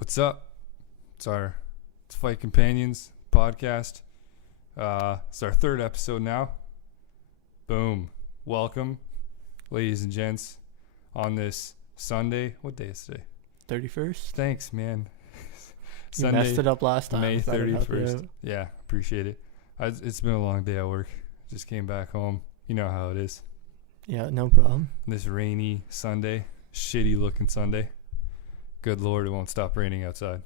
What's up? It's Fight Companions podcast. It's our third episode now. Boom. Welcome, ladies and gents, on this Sunday. What day is today? 31st? Thanks, man. You messed it up last time. May 31st. Yeah, appreciate it. It's been a long day at work. Just came back home. You know how it is. Yeah, no problem. This rainy Sunday. Shitty looking Sunday. Good Lord, it won't stop raining outside.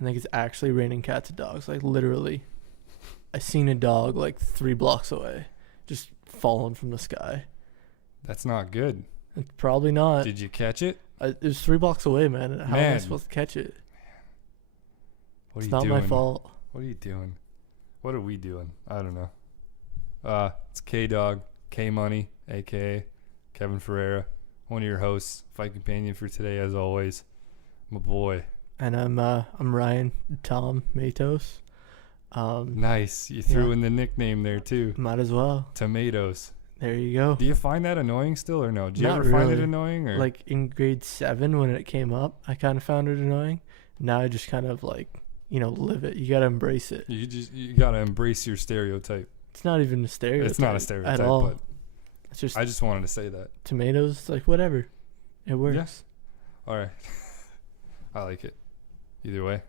I think it's actually raining cats and dogs. Like, literally. I seen a dog, like, 3 blocks away. Just falling from the sky. That's not good. It's probably not. Did you catch it? It was 3 blocks away, man. How am I supposed to catch it? What are it's you not doing? my fault. What are you doing? What are we doing? I don't know. It's K-Dog, K-Money, a.k.a. Kevin Ferreira. One of your hosts, Fight Companion for today, as always. My boy. And I'm Ryan Tom Matos. Nice. You threw in the nickname there, too. Might as well. Tomatoes. There you go. Do you find that annoying still or no? Do you Not ever find it really. annoying? Or? Like, in grade 7 when it came up, I kind of found it annoying. Now I just kind of, like, live it. You got to embrace it. You got to embrace your stereotype. It's not even a stereotype. It's not a stereotype at all. But it's just I just wanted to say that. Tomatoes, like, whatever. It works. Yes. All right. I like it. Either way.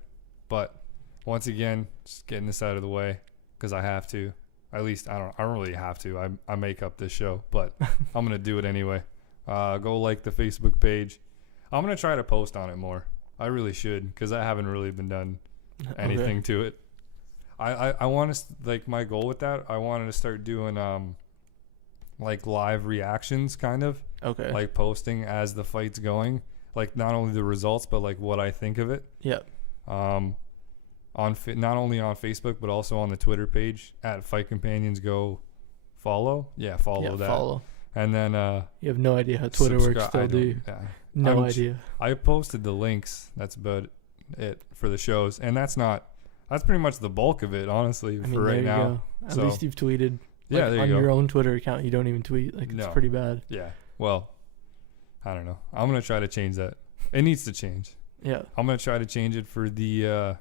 But once again, just getting this out of the way because I have to. At least I don't really have to. I make up this show, but I'm going to do it anyway. Go like the Facebook page. I'm going to try to post on it more. I really should because I haven't really been done anything to it. I want to, like, my goal with that, I wanted to start doing like live reactions kind of. Okay. Like posting as the fight's going, like not only the results but like what I think of it. Yeah. On not only on Facebook but also on the Twitter page at Fight Companions. Go follow. Yeah, follow that. Follow. And then you have no idea how Twitter works still, do you? Yeah. No idea. I posted the links. That's about it for the shows, and that's pretty much the bulk of it, honestly, for right now. At least you've tweeted. Yeah, like, there you on go. your own Twitter account, you don't even tweet. Like, it's pretty bad. Yeah. Well, I don't know. I'm gonna try to change that. It needs to change. Yeah. I'm gonna try to change it for the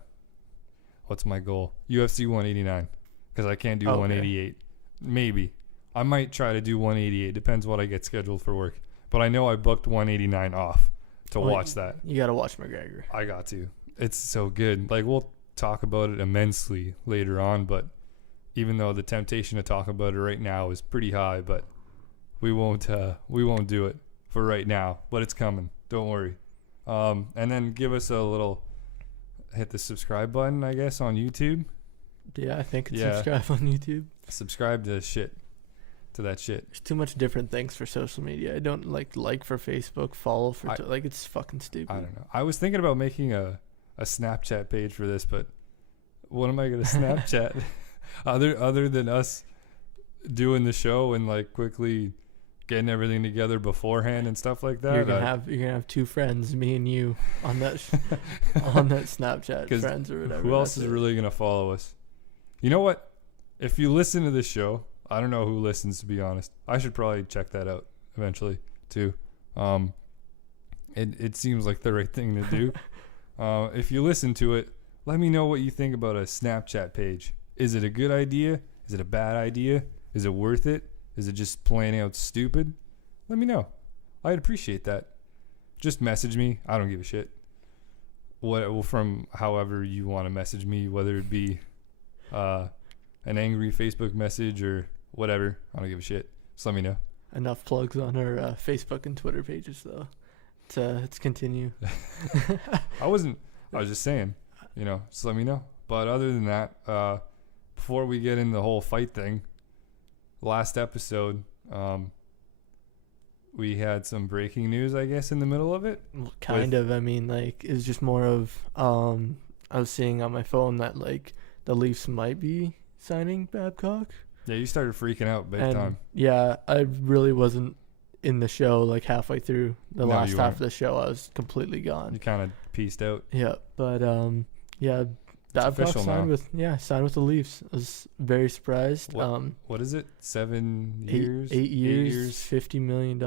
what's my goal? UFC 189, because I can't do 188. Maybe I might try to do 188. Depends what I get scheduled for work. But I know I booked 189 off to watch that. You gotta watch McGregor. I got to. It's so good. Like, we'll talk about it immensely later on, but even though the temptation to talk about it right now is pretty high, but we won't do it for right now, but it's coming. Don't worry. And then give us a little, hit the subscribe button, I guess, on YouTube. Yeah, I think it's subscribe on YouTube. Subscribe to that shit. There's too much different things for social media. I don't like for Facebook, follow for like, it's fucking stupid. I don't know. I was thinking about making a Snapchat page for this, but what am I gonna Snapchat? other than us doing the show and like quickly getting everything together beforehand and stuff like that. You're gonna have 2 friends, me and you, on that on that Snapchat, friends or whatever. Who else is really gonna follow us? You know what? If you listen to this show, I don't know who listens, to be honest. I should probably check that out eventually too. It seems like the right thing to do. If you listen to it, let me know what you think about a Snapchat page. Is it a good idea? Is it a bad idea? Is it worth it? Is it just plain out stupid? Let me know. I'd appreciate that. Just message me. I don't give a shit. From however you want to message me, whether it be an angry Facebook message or whatever. I don't give a shit. Just let me know. Enough plugs on our Facebook and Twitter pages, though. Let's continue. I was just saying, just let me know. But other than that, before we get in the whole fight thing, last episode, we had some breaking news, I guess, in the middle of it. Kind of. I mean, like, it was just more of, I was seeing on my phone that, like, the Leafs might be signing Babcock. Yeah, you started freaking out big time. Yeah, I really wasn't in the show, like, halfway through the last half of the show. I was completely gone. You kind of pieced out. Yeah, but, yeah, Babcock signed with the Leafs. I was very surprised. What is it? 7 years? 8 years, $50 million.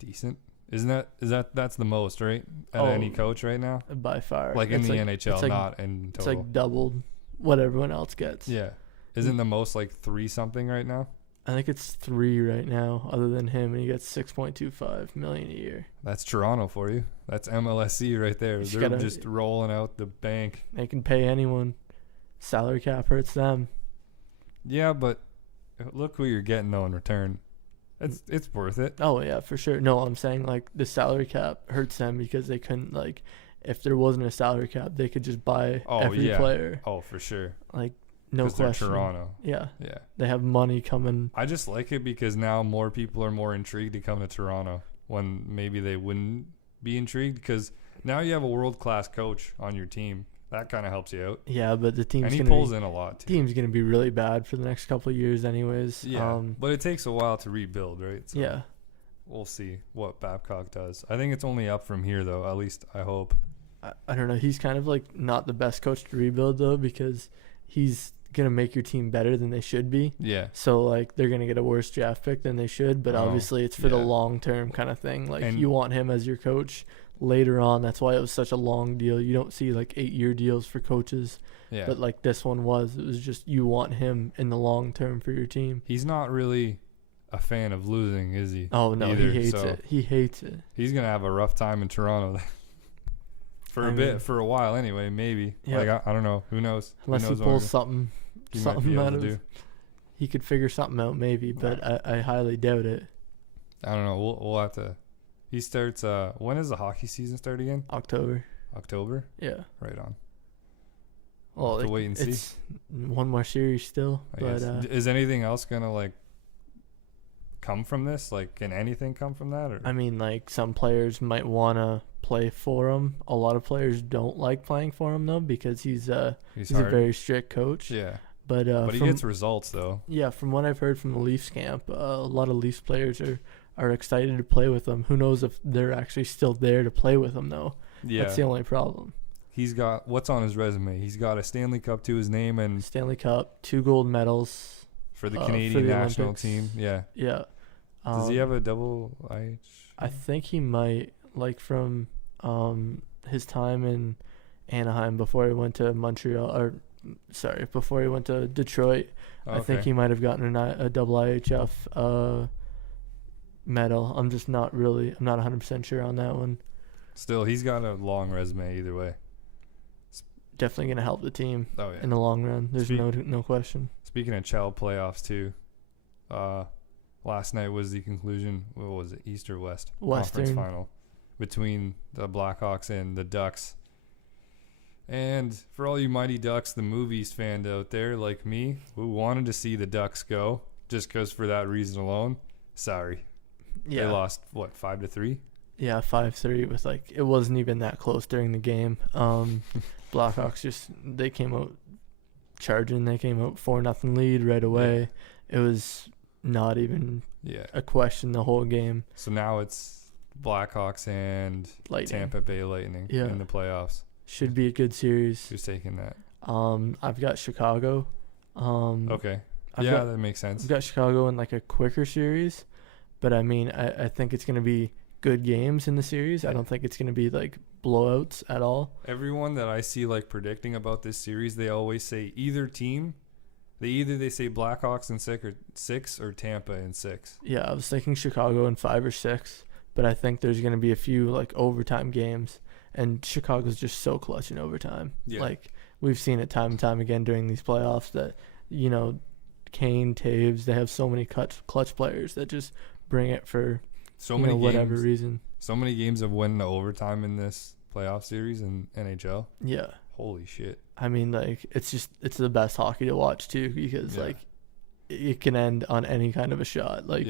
Decent. That's the most, right? At any coach right now? By far. Like in the NHL, not in total. It's like doubled what everyone else gets. Yeah. Isn't the most like 3 something right now? I think it's 3 right now, other than him, and he gets $6.25 million a year. That's Toronto for you. That's MLSC right there. They're just rolling out the bank. They can pay anyone. Salary cap hurts them. Yeah, but look who you're getting though in return. It's worth it. Oh yeah, for sure. No, I'm saying like the salary cap hurts them because they couldn't, like, if there wasn't a salary cap, they could just buy every player. Oh, for sure. Like, no question. Because they're Toronto. Yeah. Yeah. They have money coming. I just like it because now more people are more intrigued to come to Toronto when maybe they wouldn't be intrigued, because now you have a world-class coach on your team. That kind of helps you out. Yeah, but the team's and he pulls in a lot, too. Team's going to be really bad for the next couple of years anyways. Yeah, but it takes a while to rebuild, right? So yeah. We'll see what Babcock does. I think it's only up from here, though. At least I hope. I don't know. He's kind of like not the best coach to rebuild, though, because he's going to make your team better than they should be. Yeah. So, like, they're going to get a worse draft pick than they should, but obviously it's for the long-term kind of thing. Like, you want him as your coach later on. That's why it was such a long deal. You don't see, like, 8-year deals for coaches. Yeah. But, like, this one was. It was just you want him in the long term for your team. He's not really a fan of losing, is he? Oh, no, he hates it. He hates it. He's going to have a rough time in Toronto for a while anyway, maybe. Yeah. Like, I don't know. Who knows? Unless he pulls something out of do. He could figure something out maybe, but I highly doubt it. I don't know. We'll have to. He starts. When does the hockey season start again? October. Yeah. Right on. Well, we'll have to wait and see. It's one more series still. But is anything else gonna like come from this? Like, can anything come from that? Or? I mean, like, some players might wanna play for him. A lot of players don't like playing for him though, because he's a very strict coach. Yeah. But he gets results though. Yeah, from what I've heard from the Leafs camp, a lot of Leafs players are excited to play with him. Who knows if they're actually still there to play with him though? Yeah, that's the only problem. He's got, what's on his resume? He's got a Stanley Cup to his name and Stanley Cup, 2 gold medels for the Canadian national Olympics. Team. Yeah. Yeah. Does he have a double IH? I think he might, like, from his time in Anaheim before he went to before he went to Detroit. Okay. I think he might have gotten a double IHF medal. I'm not 100% sure on that one. Still, he's got a long resume either way. Definitely going to help the team in the long run. There's no question. Speaking of child playoffs too, last night was the conclusion. What was it? East or West? Western. Conference final between the Blackhawks and the Ducks. And for all you Mighty Ducks, the movies fan out there like me, who wanted to see the Ducks go just because for that reason alone, sorry. Yeah. They lost, 5-3? Yeah, 5-3 with, like, it wasn't even that close during the game. Blackhawks they came out charging. They came out 4-0 lead right away. Yeah. It was not even a question the whole game. So now it's Blackhawks and Tampa Bay Lightning in the playoffs. Should be a good series. Who's taking that? I've got Chicago. Okay. That makes sense. I've got Chicago in, like, a quicker series, but I mean, I think it's going to be good games in the series. I don't think it's going to be, like, blowouts at all. Everyone that I see, like, predicting about this series, they always say either team. They say Blackhawks in 6 or Tampa in 6. Yeah, I was thinking Chicago in 5 or 6, but I think there's going to be a few, like, overtime games, and Chicago's just so clutch in overtime. Yeah. Like, we've seen it time and time again during these playoffs that, Kane, Taves, they have so many clutch players that just bring it for whatever reason. So many games have went into overtime in this playoff series in NHL. Yeah. Holy shit. I mean, like, it's the best hockey to watch too, because like it can end on any kind of a shot. Like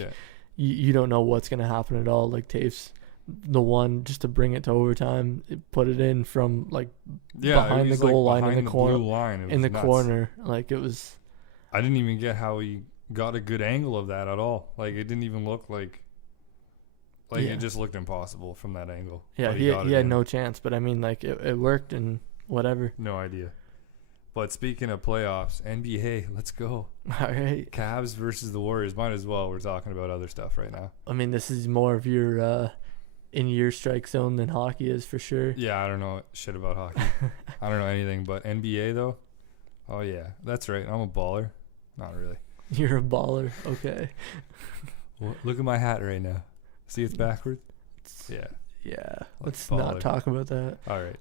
you don't know what's gonna happen at all. Like, Taves, the one just to bring it to overtime, put it in from, like, behind the goal line in the corner. Corner. Like, it was. I didn't even get how he got a good angle of that at all. Like, it didn't even look like it just looked impossible from that angle. Yeah, he had no chance. But I mean, like, it worked and whatever. No idea. But speaking of playoffs, NBA, let's go. All right. Cavs versus the Warriors. Might as well. We're talking about other stuff right now. I mean, this is more of your in your strike zone than hockey is for sure. Yeah, I don't know shit about hockey. I don't know anything, but NBA though. Oh yeah, that's right. I'm a baller. Not really. You're a baller. Okay. Well, look at my hat right now. See, it's backwards. Yeah. Yeah. Let's baller. not talk about that. All right.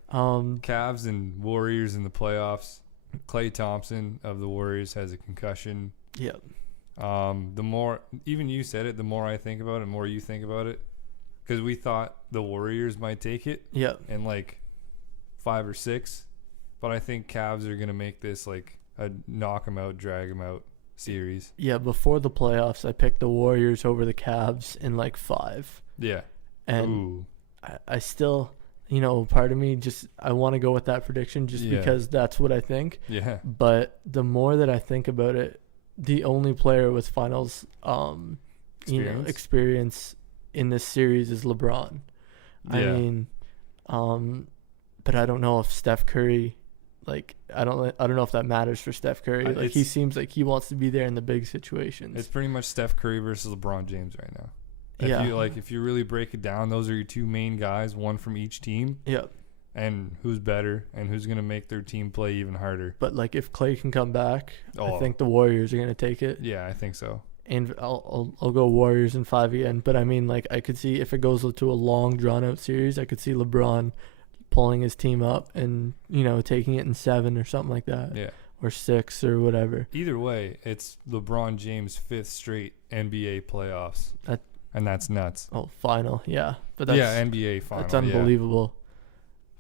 Cavs and Warriors in the playoffs. Klay Thompson of the Warriors has a concussion. Yep. The more, even you said it, the more I think about it, the more you think about it. Because we thought the Warriors might take it. Yep. In like 5 or 6. But I think Cavs are going to make this like a knock 'em out, drag 'em out series. Yeah, before the playoffs, I picked the Warriors over the Cavs in like 5. Yeah. And I still, part of me I want to go with that prediction just because that's what I think. Yeah. But the more that I think about it, the only player with finals experience in this series is LeBron. Yeah. I mean, but I don't know if Steph Curry, I don't know if that matters for Steph Curry. He seems like he wants to be there in the big situations. It's pretty much Steph Curry versus LeBron James right now. Yeah. If you really break it down, those are your two main guys, one from each team. Yep. And who's better and who's going to make their team play even harder. But if Klay can come back, I think the Warriors are going to take it. Yeah, I think so. And I'll go Warriors in 5 again. But I mean, I could see if it goes to a long drawn out series, I could see LeBron pulling his team up and taking it in 7 or something like that. Yeah. Or 6 or whatever. Either way, it's LeBron James' 5th straight NBA playoffs. And that's nuts. Oh, final, yeah. But that's, NBA final. That's unbelievable.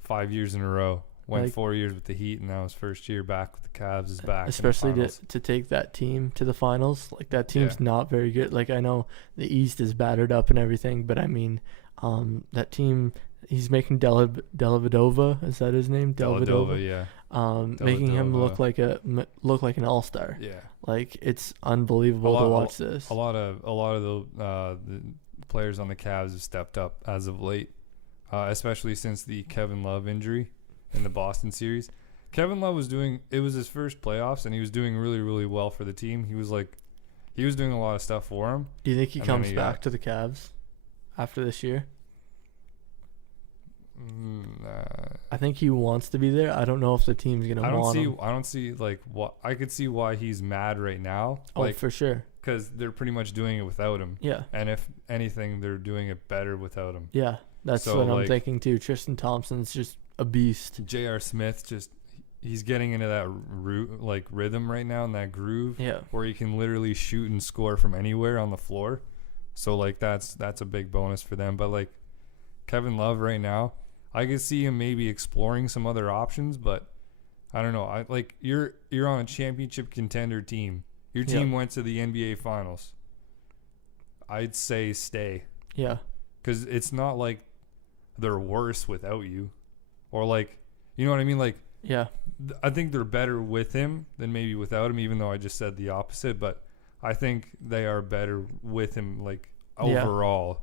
5 years in a row. Went 4 years with the Heat, and now his first year back with the Cavs is back. Especially to take that team to the finals. That team's not very good. I know the East is battered up and everything, but I mean, that team, he's making Dellavedova, is that his name? Dellavedova, yeah. Making him look like an all-star. Yeah. It's unbelievable to watch this. A lot of the players on the Cavs have stepped up as of late. Especially since the Kevin Love injury in the Boston series. Kevin Love it was his first playoffs, and he was doing really, really well for the team. He was doing a lot of stuff for him. Do you think he comes back to the Cavs after this year? I think he wants to be there. I don't know if the team's going to want him. I don't see, what I could see why he's mad right now. Oh, for sure. Because they're pretty much doing it without him. Yeah. And if anything, they're doing it better without him. Yeah. That's what I'm thinking too. Tristan Thompson's just a beast. J.R. Smith he's getting into that rhythm right now, in that groove, where he can literally shoot and score from anywhere on the floor. So that's a big bonus for them. But Kevin Love right now, I could see him maybe exploring some other options, but I don't know. You're on a championship contender team. Your team went to the NBA Finals. I'd say stay. Yeah. Because it's not like they're worse without you. Or you know what I mean? Yeah. I think they're better with him than maybe without him, even though I just said the opposite. But I think they are better with him, overall,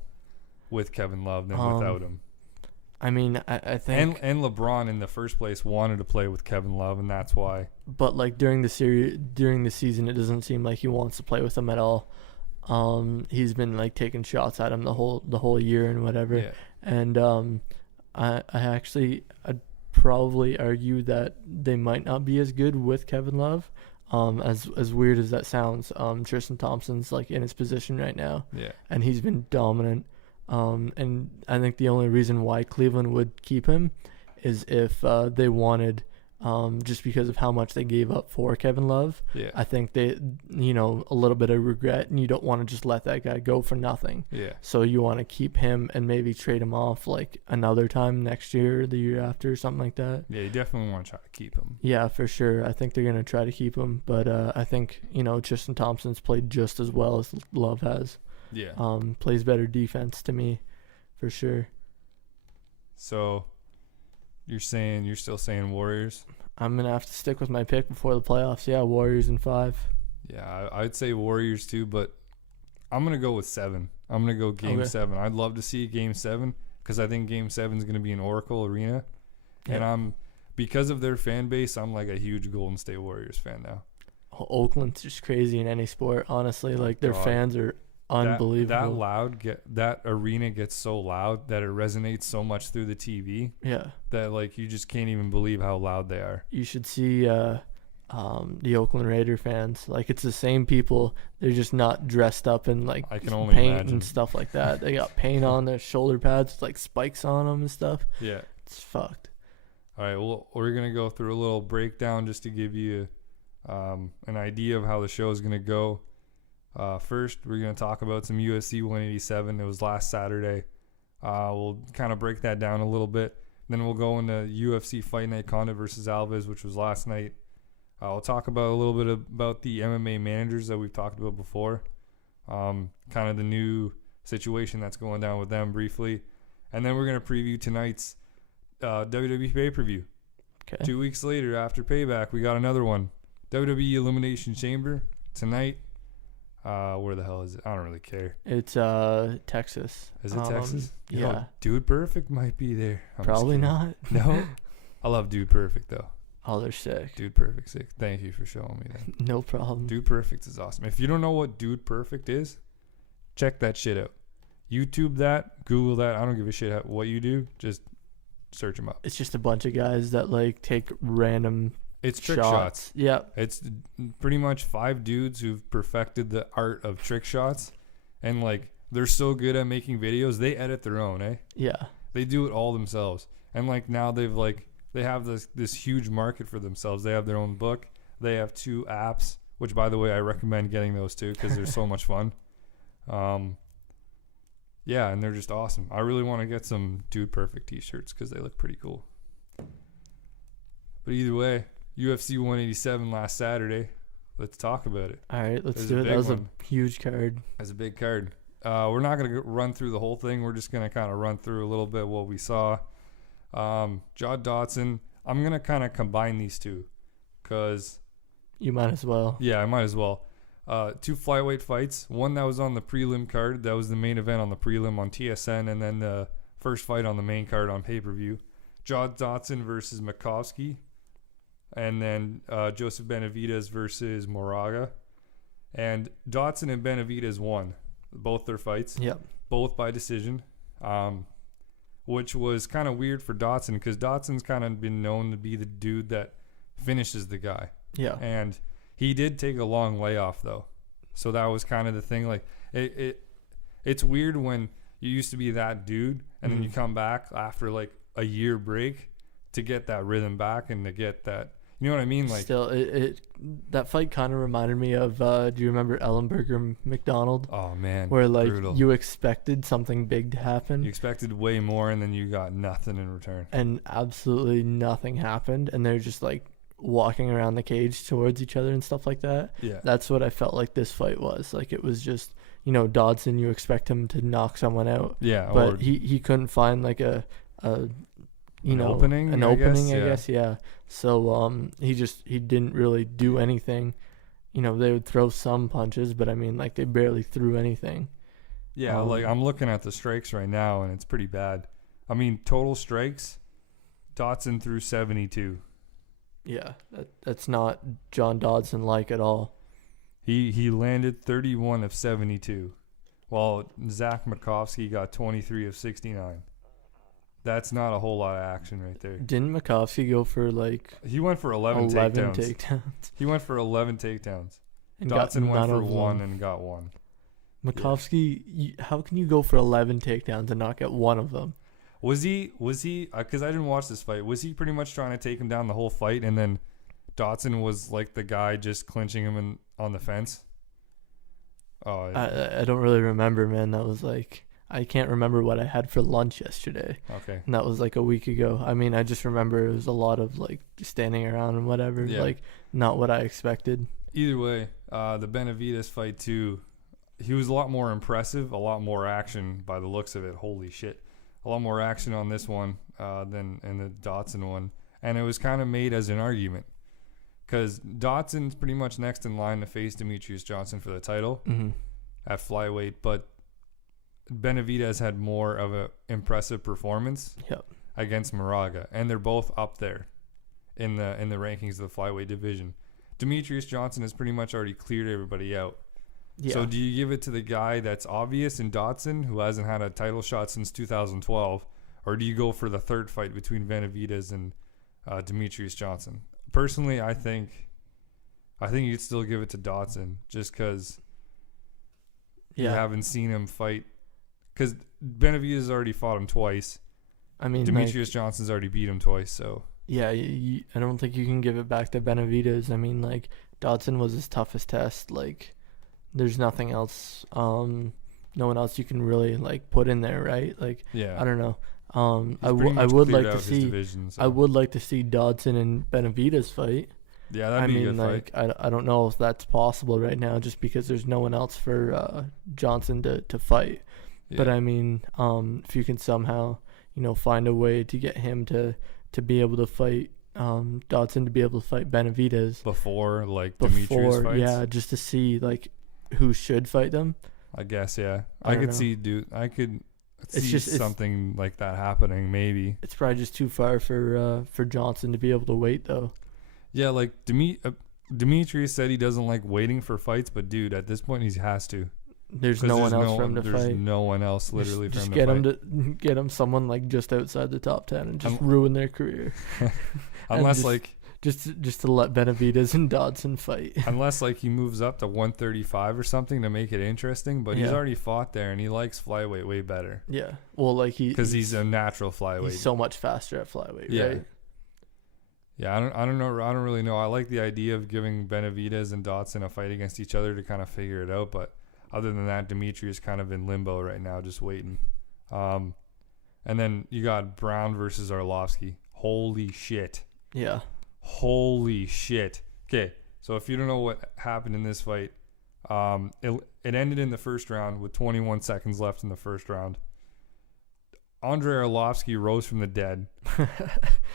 with Kevin Love than without him. I mean, I think... And LeBron, in the first place, wanted to play with Kevin Love, and that's why. But, during the season, it doesn't seem like he wants to play with him at all. He's been taking shots at him the whole year and whatever. Yeah. And I'd probably argue that they might not be as good with Kevin Love. As weird as that sounds, Tristan Thompson's in his position right now. Yeah. And he's been dominant. And I think the only reason why Cleveland would keep him is if they wanted, just because of how much they gave up for Kevin Love. Yeah. I think they, a little bit of regret, and you don't want to just let that guy go for nothing. Yeah. So you want to keep him and maybe trade him off another time next year or the year after or something like that. Yeah, you definitely want to try to keep him. Yeah, for sure. I think they're going to try to keep him, but I think, Tristan Thompson's played just as well as Love has. Yeah. Plays better defense to me, for sure. So, you're still saying Warriors? I'm gonna have to stick with my pick before the playoffs. Yeah, Warriors in 5. Yeah, I'd say Warriors too, but I'm gonna go with 7. I'm gonna go Game 7. I'd love to see Game 7 because I think Game 7 is gonna be in Oracle Arena, and because of their fan base, I'm a huge Golden State Warriors fan now. Oakland's just crazy in any sport, honestly. Their fans are unbelievable. That arena gets so loud that it resonates so much through the TV. Yeah. That like you just can't even believe how loud they are. You should see the Oakland Raider fans. Like, it's the same people. They're just not dressed up in like I can only paint imagine. and stuff like that. They got paint on their shoulder pads with like spikes on them and stuff. Yeah. It's fucked. All right, well, we're going to go through a little breakdown just to give you an idea of how the show is going to go. First, we're going to talk about some UFC 187. It was last Saturday. We'll kind of break that down a little bit. Then we'll go into UFC Fight Night Condit versus Alves, which was last night. We'll talk about a little bit about the MMA managers that we've talked about before. Kind of the new situation that's going down with them briefly. And then we're going to preview tonight's WWE pay-per-view. Okay. 2 weeks later, after Payback, we got another one. WWE Elimination Chamber tonight. Where the hell is it? I don't really care. It's Texas. Is it Texas? Yeah. Yo, Dude Perfect might be there. Probably not. No? I love Dude Perfect, though. Oh, they're sick. Dude Perfect, sick. Thank you for showing me that. No problem. Dude Perfect is awesome. If you don't know what Dude Perfect is, check that shit out. YouTube that. Google that. I don't give a shit what you do. Just search them up. It's just a bunch of guys that like take random It's trick shots. Yeah. It's pretty much 5 dudes who've perfected the art of trick shots. And, like, they're so good at making videos, they edit their own, eh? Yeah. They do it all themselves. And, like, now they have this huge market for themselves. They have their own book. They have 2 apps, which, by the way, I recommend getting those, too, because they're so much fun. Yeah, and they're just awesome. I really want to get some Dude Perfect t-shirts because they look pretty cool. But either way, UFC 187 last Saturday. Let's talk about it. All right, let's do it. That was a huge card. That's a big card. We're not going to run through the whole thing. We're just going to kind of run through a little bit what we saw. Dodson. I'm going to kind of combine these two because... You might as well. Yeah, I might as well. 2 flyweight fights. One that was on the prelim card. That was the main event on the prelim on TSN. And then the first fight on the main card on pay-per-view. Dodson versus Makdessi. And then Joseph Benavidez versus Moraga. And Dodson and Benavidez won both their fights. Yep. Both by decision. Which was kind of weird for Dodson because Dodson's kind of been known to be the dude that finishes the guy. Yeah. And he did take a long layoff, though. So that was kind of the thing. Like, it's weird when you used to be that dude and then you come back after, like, a year break to get that rhythm back and to get that... You know what I mean? Like, still, that fight kind of reminded me of, do you remember Ellenberger McDonald? Oh, man. Where, like, brutal. You expected something big to happen. You expected way more, and then you got nothing in return. And absolutely nothing happened. And they're just, like, walking around the cage towards each other and stuff like that. Yeah. That's what I felt like this fight was. Like, it was just, Dodson, you expect him to knock someone out. Yeah. But he couldn't find, like, an opening, I guess. So he didn't really do anything. They would throw some punches, but I mean, like, they barely threw anything. Yeah, like, I'm looking at the strikes right now, and it's pretty bad. I mean, total strikes, Dodson threw 72. Yeah, that's not John Dodson like at all. He landed 31 of 72, while Zach Makdessi got 23 of 69. That's not a whole lot of action right there. Didn't Makdessi go for, like... He went for 11 takedowns. He went for 11 takedowns. And Dodson went for 1 and got 1. Makdessi, how can you go for 11 takedowns and not get one of them? Was he, because I didn't watch this fight, was he pretty much trying to take him down the whole fight and then Dodson was like the guy just clinching him on the fence? Oh, I don't really remember, man. That was like... I can't remember what I had for lunch yesterday. Okay. And that was like a week ago. I mean, I just remember it was a lot of like just standing around and whatever. Yeah. Like, not what I expected. Either way, the Benavidez fight too, he was a lot more impressive, a lot more action by the looks of it. Holy shit. A lot more action on this one than in the Dodson one. And it was kind of made as an argument. Because Dodson's pretty much next in line to face Demetrius Johnson for the title at flyweight. But Benavidez had more of an impressive performance against Moraga, and they're both up there in the rankings of the flyweight division. Demetrius Johnson has pretty much already cleared everybody out, Yeah. So do you give it to the guy that's obvious in Dodson, who hasn't had a title shot since 2012, or do you go for the third fight between Benavidez and Demetrius Johnson? Personally, I think you'd still give it to Dodson just because you haven't seen him fight. Because Benavidez already fought him twice. I mean, Demetrius Johnson's already beat him twice, so. Yeah, I don't think you can give it back to Benavidez. I mean, like, Dodson was his toughest test. Like, there's nothing else, no one else you can really, like, put in there, right? Like, yeah. I don't know. I would like to see division, so. I would like to see Dodson and Benavidez fight. Yeah, that'd be a good like, fight. I don't know if that's possible right now just because there's no one else for Johnson to fight. Yeah. But I mean, if you can somehow, find a way to get him to be able to fight Dodson, to be able to fight Benavidez before Demetrius fights. Yeah, just to see like who should fight them. I guess, yeah. I could see something like that happening, maybe. It's probably just too far for Johnson to be able to wait, though. Yeah, like Demetrius said he doesn't like waiting for fights, but dude, at this point he has to. There's no one else for him to fight. There's no one else literally for him to fight. Just get him someone like just outside the top 10 and just ruin their career. Unless just to let Benavidez and Dodson fight. Unless like he moves up to 135 or something to make it interesting, but he's already fought there and he likes flyweight way better. Yeah. Well, like he's a natural flyweight. He's so much faster at flyweight, right? Yeah, I don't know. I don't really know. I like the idea of giving Benavidez and Dodson a fight against each other to kind of figure it out, but other than that, Demetrius is kind of in limbo right now, just waiting. And then you got Browne versus Arlovski. Holy shit. Yeah. Holy shit. Okay, so if you don't know what happened in this fight, it ended in the first round with 21 seconds left in the first round. Andre Arlovski rose from the dead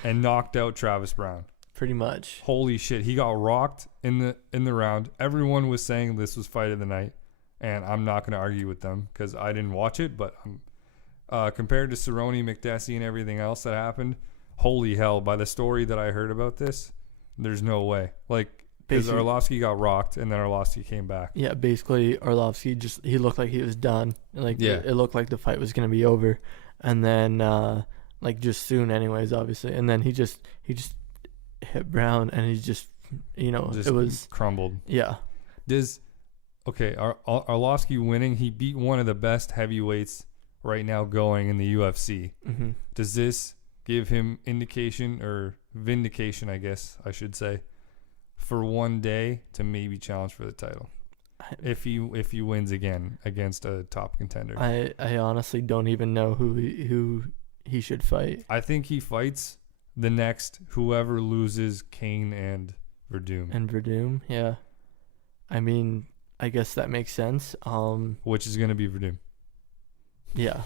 and knocked out Travis Browne. Pretty much. Holy shit. He got rocked in the round. Everyone was saying this was fight of the night, and I'm not going to argue with them because I didn't watch it, but compared to Cerrone, Makdessi, and everything else that happened, holy hell, by the story that I heard about this, there's no way. Like, because Arlovski got rocked, and then Arlovski came back. Yeah, basically, Arlovski he looked like he was done. Like, it looked like the fight was going to be over. And then, just soon anyways, obviously. And then he just hit Browne, and he just it was crumbled. Yeah. Arlovski winning, he beat one of the best heavyweights right now going in the UFC. Mm-hmm. Does this give him indication or vindication, I guess I should say, for one day to maybe challenge for the title? If he wins again against a top contender. I honestly don't even know who he should fight. I think he fights the next whoever loses Kane and Verdum. Yeah. I mean, I guess that makes sense. Which is going to be Verdum. Yeah.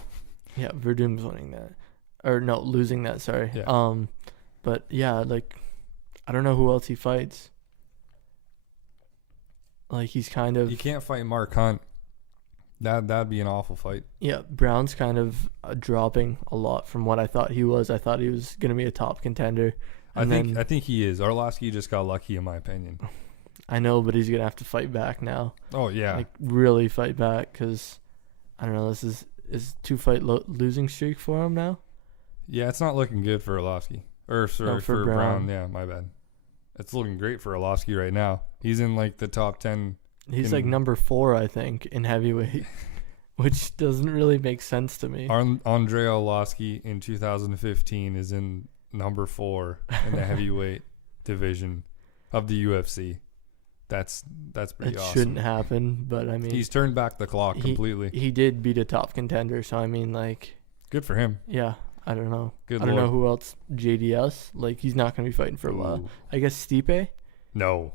Yeah, Verdum's winning that. Or no, losing that, sorry. Yeah. But yeah, like, I don't know who else he fights. Like, he's kind of... You can't fight Mark Hunt. That'd be an awful fight. Yeah, Browne's kind of dropping a lot from what I thought he was. I thought he was going to be a top contender. I think he is. Arlovski just got lucky, in my opinion. I know, but he's going to have to fight back now. Oh, yeah. Like, really fight back, because, I don't know, this is 2-fight losing streak for him now? Yeah, it's not looking good for Arlovski. Or, sorry, for Browne. Yeah, my bad. It's looking great for Arlovski right now. He's in like the top 10. He's like number 4, I think, in heavyweight, which doesn't really make sense to me. Andre Arlovski in 2015 is in number 4 in the heavyweight division of the UFC. That's pretty awesome. It shouldn't happen, but I mean, he's turned back the clock completely. He did beat a top contender, so I mean, like, good for him. Yeah. I don't know. I don't know who else. JDS. Like, he's not going to be fighting for a while. I guess Stipe? No.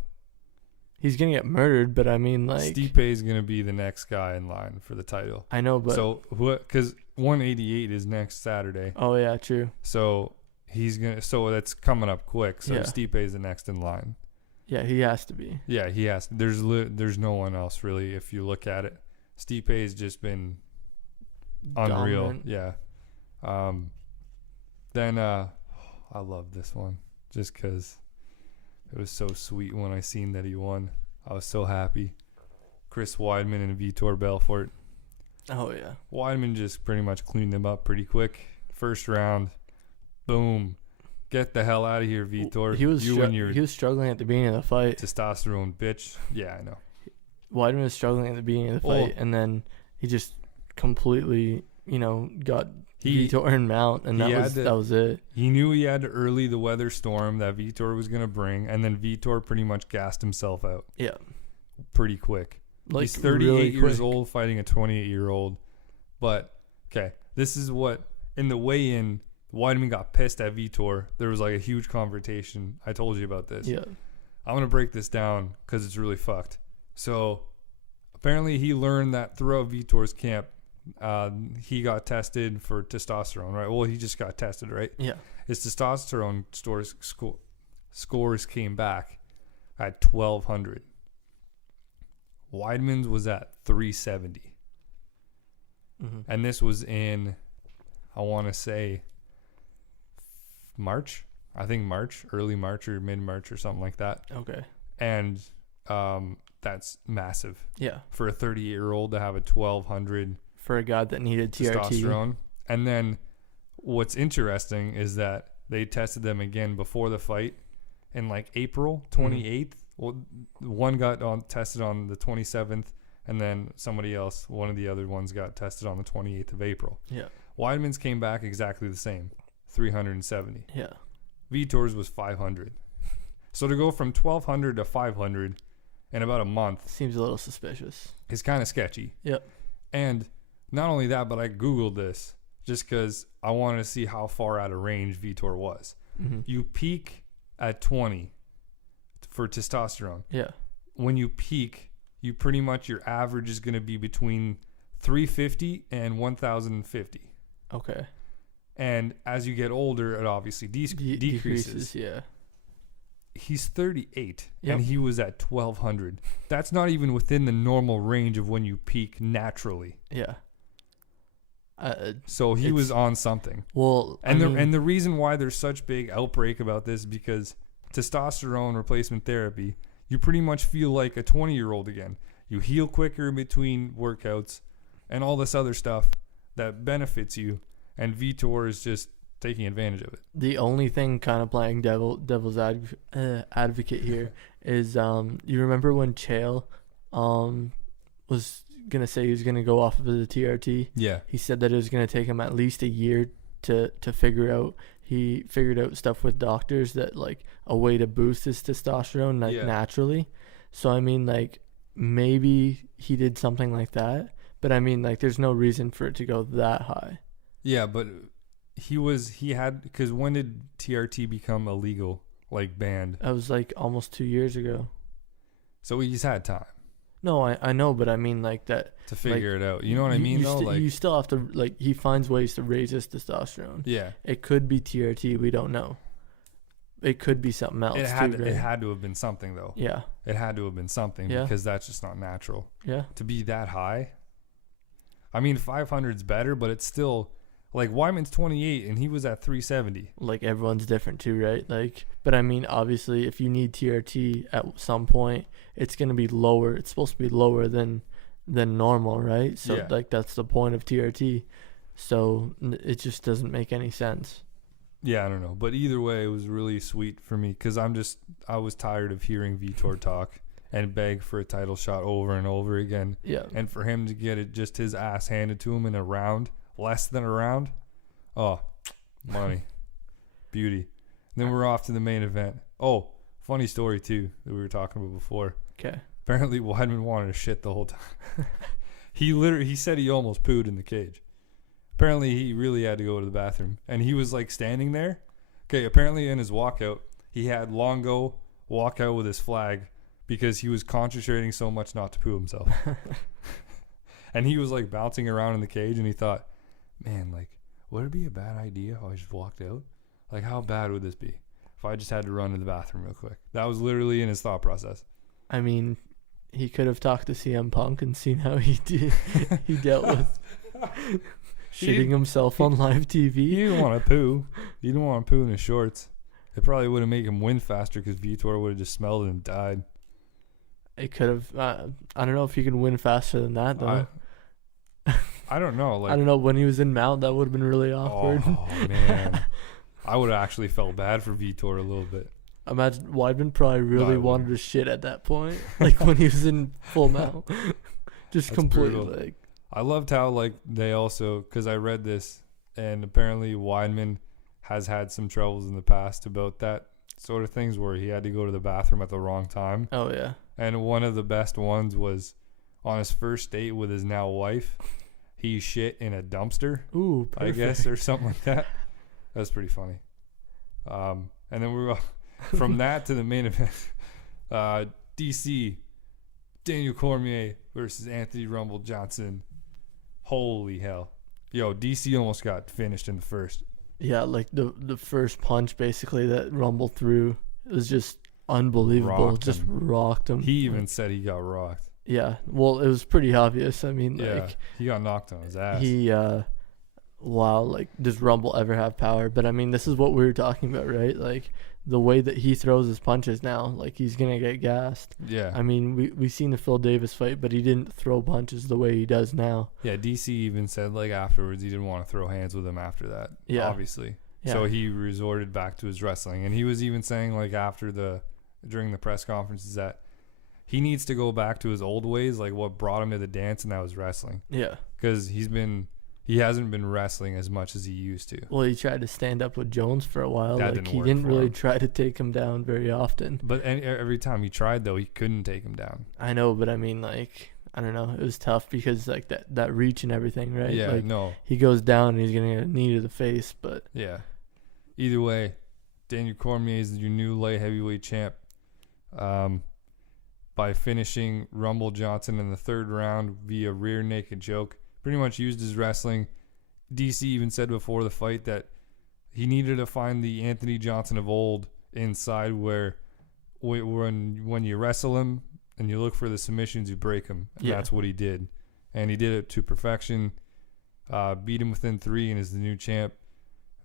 He's going to get murdered, but I mean, like... Stipe is going to be the next guy in line for the title. I know, but... So, because 188 is next Saturday. Oh, yeah, true. So, that's coming up quick. So, Stipe is the next in line. Yeah, he has to be. Yeah, he has to. There's no one else, really, if you look at it. Stipe has just been unreal. Dominant. Yeah. Then I love this one just because it was so sweet when I seen that he won. I was so happy. Chris Weidman and Vitor Belfort. Oh, yeah. Weidman just pretty much cleaned them up pretty quick. First round, boom. Get the hell out of here, Vitor. He was struggling at the beginning of the fight. Testosterone, bitch. Yeah, I know. Weidman was struggling at the beginning of the fight, and then he just completely, got Vitor and mount, and that was it. He knew he had to early the weather storm that Vitor was going to bring, and then Vitor pretty much gassed himself out. Yeah. Pretty quick. Like, he's 38 really years quick. old fighting a 28-year-old. But, okay, this is what, in the weigh-in, Weidman got pissed at Vitor. There was like a huge confrontation. I told you about this. Yeah. I'm going to break this down because it's really fucked. So, apparently he learned that throughout Vitor's camp, he got tested for testosterone, right? Well, he just got tested, right? Yeah. His testosterone scores came back at 1,200. Weidman's was at 370. Mm-hmm. And this was in, I want to say, March. I think March, early March or mid-March or something like that. Okay. And that's massive. Yeah. For a 38-year-old to have a 1,200 for a guy that needed TRT. Testosterone. And then what's interesting is that they tested them again before the fight in like April 28th. Well, one got tested on the 27th, and then somebody else, one of the other ones, got tested on the 28th of April. Yeah. Weidman's came back exactly the same, 370. Yeah. Vitor's was 500. So to go from 1,200 to 500 in about a month seems a little suspicious. Is kind of sketchy. Yep. And not only that, but I Googled this just because I wanted to see how far out of range Vitor was. Mm-hmm. You peak at 20 for testosterone. Yeah. When you peak, you pretty much, your average is going to be between 350 and 1,050. Okay. And as you get older, it obviously decreases. Yeah. He's 38, Yep. and he was at 1,200. That's not even within the normal range of when you peak naturally. Yeah. So he was on something. Well, and the reason why there's such big outbreak about this is because testosterone replacement therapy, you pretty much feel like a 20-year-old again. You heal quicker in between workouts and all this other stuff that benefits you, and Vitor is just taking advantage of it. The only thing kind of playing devil's advocate here is you remember when Chael was gonna say he was gonna go off of the TRT? Yeah. He said that it was gonna take him at least a year to figure out. He figured out stuff with doctors that like a way to boost his testosterone naturally. So I mean, like, maybe he did something like that, but I mean, like, there's no reason for it to go that high. Yeah, but because when did TRT become illegal, like banned? That was like almost 2 years ago. So he's had time. No, I know, but I mean, like, that to figure it out. You know what I mean, though? You still have to, like, he finds ways to raise his testosterone. Yeah. It could be TRT. We don't know. It could be something else. It had to have been something, though. Yeah. It had to have been something because that's just not natural. Yeah. To be that high. I mean, 500's better, but it's still, like, Weidman's 28 and he was at 370. Like, everyone's different too, right? Like, but I mean, obviously, if you need TRT at some point, it's going to be lower. It's supposed to be lower than normal, right? So, like, that's the point of TRT. So it just doesn't make any sense. Yeah, I don't know. But either way, it was really sweet for me because I was tired of hearing Vitor talk and beg for a title shot over and over again. Yeah. And for him to get it, just his ass handed to him in a round, less than a round, oh, money. Beauty. And then we're off to the main event. Oh, funny story, too, that we were talking about before. Okay. Apparently, Weidman wanted to shit the whole time. He said he almost pooed in the cage. Apparently, he really had to go to the bathroom. And he was, like, standing there. Okay, apparently in his walkout, he had Longo walk out with his flag because he was concentrating so much not to poo himself. And he was, like, bouncing around in the cage, and he thought, man, like, would it be a bad idea if I just walked out? Like, how bad would this be if I just had to run to the bathroom real quick? That was literally in his thought process. I mean, he could have talked to CM Punk and seen how he dealt with shitting himself on live TV. He didn't want to poo. He didn't want to poo in his shorts. It probably would have made him win faster because Vitor would have just smelled it and died. It could have. I don't know if he can win faster than that though. I don't know. Like, I don't know, when he was in Mount, that would have been really awkward. Oh man, I would have actually felt bad for Vitor a little bit. Imagine Weidman probably really wanted to shit at that point, like when he was in full Mount. Just that's completely brutal. Like. I loved how like they also, because I read this, and apparently Weidman has had some troubles in the past about that sort of things where he had to go to the bathroom at the wrong time. Oh yeah. And one of the best ones was on his first date with his now wife. He shit in a dumpster. Ooh, perfect. I guess, or something like that. That's pretty funny. And then we were from that to the main event. DC, Daniel Cormier versus Anthony Rumble Johnson. Holy hell. Yo, DC almost got finished in the first. Yeah, like the first punch basically that Rumble threw, it was just unbelievable. Rocked him. He even said he got rocked. Yeah, well, it was pretty obvious. I mean, yeah, like, he got knocked on his ass. Wow, like, does Rumble ever have power? But I mean, this is what we were talking about, right? Like, the way that he throws his punches now, like, he's gonna get gassed. Yeah. I mean, we seen the Phil Davis fight, but he didn't throw punches the way he does now. Yeah, DC even said, like, afterwards he didn't want to throw hands with him after that. Yeah. Obviously. Yeah. So he resorted back to his wrestling, and he was even saying, like, during the press conferences that he needs to go back to his old ways, like what brought him to the dance, and that was wrestling. Yeah. Because he hasn't been wrestling as much as he used to. Well, he tried to stand up with Jones for a while. That like, didn't he work didn't for really him. try to take him down very often. But every time he tried, though, he couldn't take him down. I know, but I mean, like, I don't know. It was tough because, like, that reach and everything, right? Yeah, like, no. He goes down and he's going to get a knee to the face, but. Yeah. Either way, Daniel Cormier is your new light heavyweight champ. By finishing Rumble Johnson in the third round via rear naked choke. Pretty much used his wrestling. DC even said before the fight that he needed to find the Anthony Johnson of old inside where when you wrestle him and you look for the submissions, you break him. And that's what he did. And he did it to perfection. Beat him within 3 and is the new champ.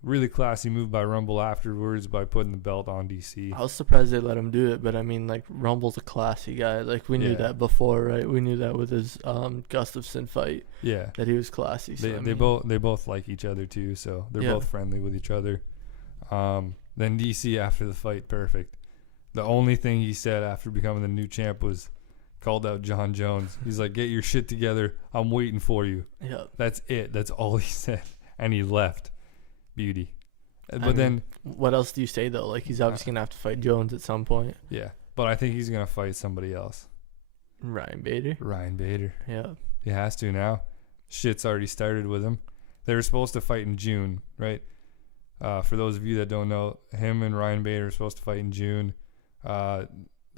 Really classy move by Rumble afterwards by putting the belt on DC. I was surprised they let him do it, but I mean, like, Rumble's a classy guy. Like, we knew that before, right? We knew that with his Gustafsson fight. Yeah, that he was classy. So, they both like each other too, so they're both friendly with each other. Then DC after the fight, perfect. The only thing he said after becoming the new champ was called out John Jones. He's like, "Get your shit together. I'm waiting for you." Yeah, that's it. That's all he said, and he left. Beauty. But then what else do you say though? Like, he's obviously gonna have to fight Jones at some point. Yeah, but I think he's gonna fight somebody else. Ryan Bader. Yeah, he has to now. Shit's already started with him. They were supposed to fight in June, right? For those of you that don't know, him and Ryan Bader are supposed to fight in June. The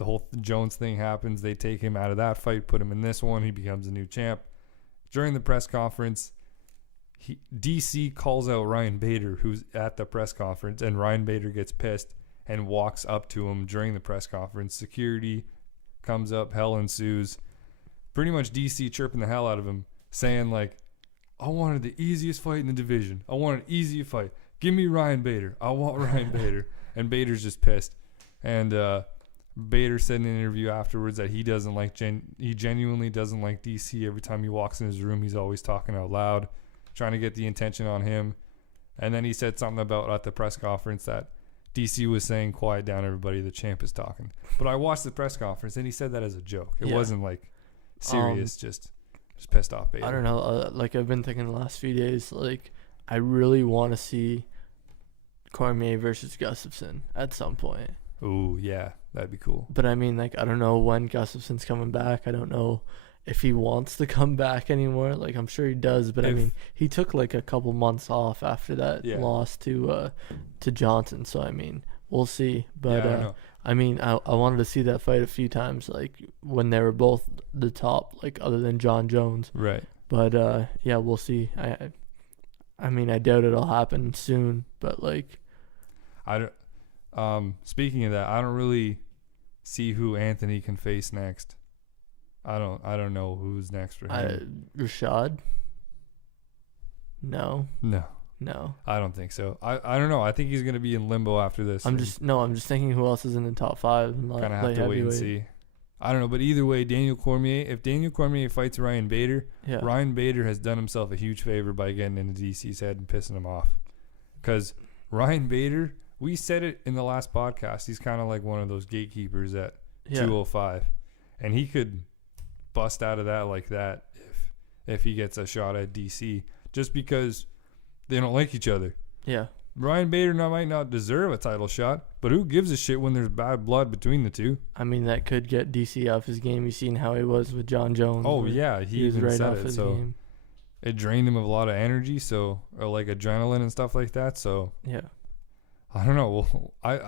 whole Jones thing happens. They take him out of that fight, put him in this one. He becomes a new champ. During the press conference, DC calls out Ryan Bader, who's at the press conference, and Ryan Bader gets pissed and walks up to him during the press conference. Security comes up, hell ensues. Pretty much DC chirping the hell out of him, saying, like, I wanted the easiest fight in the division. I want an easy fight. Give me Ryan Bader. I want Ryan Bader. And Bader's just pissed. And Bader said in an interview afterwards that he doesn't like he genuinely doesn't like DC. Every time he walks in his room, he's always talking out loud, trying to get the attention on him. And then he said something about at the press conference that DC was saying, quiet down everybody, the champ is talking. But I watched the press conference and he said that as a joke. It wasn't like serious, just pissed off Bader. I don't know. Like, I've been thinking the last few days, like, I really want to see Cormier versus Gustafsson at some point. Ooh, yeah, that'd be cool. But I mean, like, I don't know when Gustafsson's coming back. I don't know if he wants to come back anymore. Like, I'm sure he does, but I mean, he took like a couple months off after that loss to Johnson. So I mean, we'll see. But I mean, I wanted to see that fight a few times, like when they were both the top, like other than John Jones. Right. But yeah, we'll see. I mean, I doubt it'll happen soon, but like, speaking of that, I don't really see who Anthony can face next. I don't know who's next for him. Rashad? No. I don't think so. I don't know. I think he's gonna be in limbo after this. I'm just thinking who else is in the top 5. Kind of have to wait and see. I don't know, but either way, if Daniel Cormier fights Ryan Bader, Ryan Bader has done himself a huge favor by getting into DC's head and pissing him off. Because Ryan Bader, we said it in the last podcast, he's kind of like one of those gatekeepers at 205. And he could bust out of that like that if he gets a shot at DC, just because they don't like each other. Yeah. Ryan Bader might not deserve a title shot, but who gives a shit when there's bad blood between the two? I mean, that could get DC off his game. You've seen how he was with John Jones. Oh, yeah. He was even right said off it. his So game. it drained him of a lot of energy, or like adrenaline and stuff like that. So yeah. I don't know. Well, I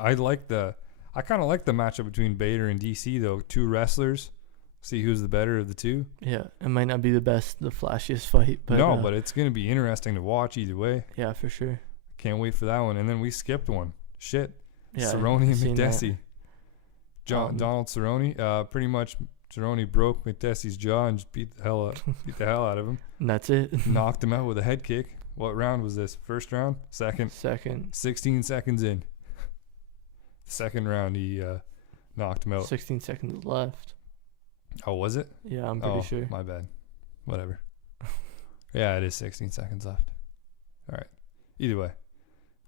kind of like the matchup between Bader and DC, though. Two wrestlers. See who's the better of the two. Yeah. It might not be the flashiest fight. But no, but it's going to be interesting to watch either way. Yeah, for sure. Can't wait for that one. And then we skipped one. Shit. Yeah, Cerrone and Makdessi. Donald Cerrone. Pretty much Cerrone broke Makdessi's jaw and just beat the hell out of him. And that's it. Knocked him out with a head kick. What round was this? First round? Second. 16 seconds in. The second round, he knocked him out. 16 seconds left. Oh, was it? Yeah, I'm pretty sure. My bad. Whatever. Yeah, it is 16 seconds left. All right. Either way,